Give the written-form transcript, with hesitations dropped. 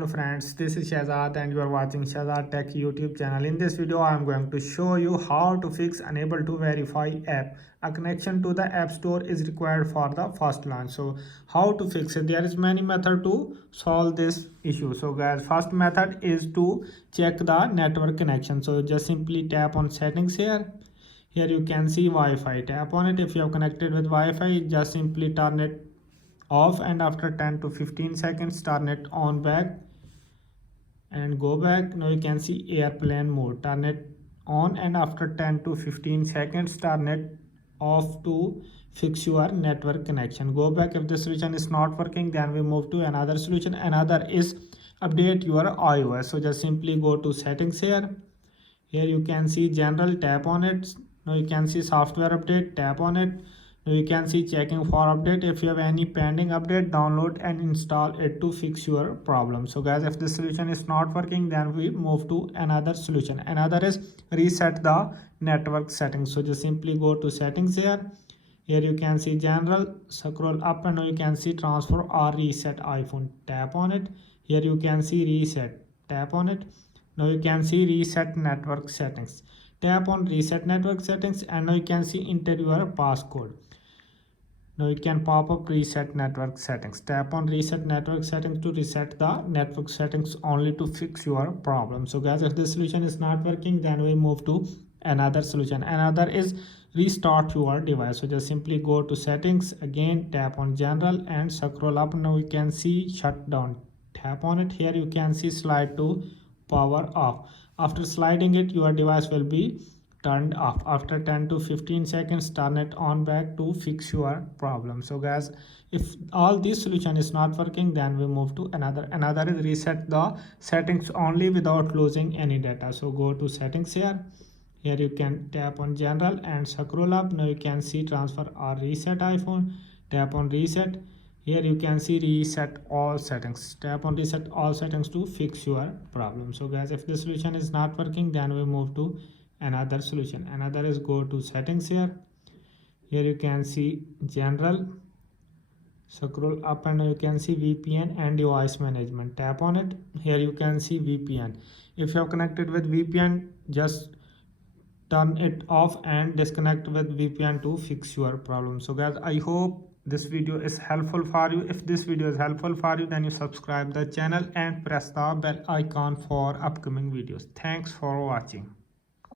Hello friends, this is Shahzad and you are watching Shahzad Tech YouTube channel. In this video, I am going to show you how to fix unable to verify app. A connection to the App Store is required for the first launch. So how to fix it? There is many method to solve this issue. So guys, first method is to check the network connection. So just simply tap on settings here. Here you can see Wi-Fi. Tap on it. If you have connected with Wi-Fi, just simply turn it off and after 10 to 15 seconds turn it on back and go back. Now you can see airplane mode, turn it on and after 10 to 15 seconds turn it off to fix your network connection. Go back. If the solution is not working, then we move to another solution. Another is update your iOS. So just simply go to settings here. Here you can see general, tap on it. Now you can see software update, tap on it. Now you can see checking for update. If you have any pending update, download and install it to fix your problem. So guys, if this solution is not working, then we move to another solution. Another is reset the network settings. So just simply go to settings here. Here you can see general, scroll up and now you can see transfer or reset iPhone. Tap on it. Here you can see reset. Tap on it. Now you can see reset network settings. Tap on reset network settings and now you can see enter your passcode. Now you can pop up reset network settings. Tap on reset network settings to reset the network settings only to fix your problem. So guys, if this solution is not working, then we move to another solution. Another is restart your device. So just simply go to settings again, tap on general and scroll up. Now you can see shutdown. Tap on it. Here you can see slide to power off. After sliding it, your device will be turned off. After 10 to 15 seconds, turn it on back to fix your problem. So guys, if all this solution is not working, then we move to another is reset the settings only without losing any data. So go to settings here. Here you can tap on general and scroll up. Now you can see transfer or reset iPhone. Tap on reset. Here you can see reset all settings. Tap on reset all settings to fix your problem. So guys, if the solution is not working, then we move to another solution. Another is go to settings here. Here you can see general, scroll up and you can see VPN and device management. Tap on it. Here you can see VPN. If you have connected with VPN, just turn it off and disconnect with VPN to fix your problem. So guys, I hope this video is helpful for you. If this video is helpful for you, then you subscribe the channel and press the bell icon for upcoming videos. Thanks for watching.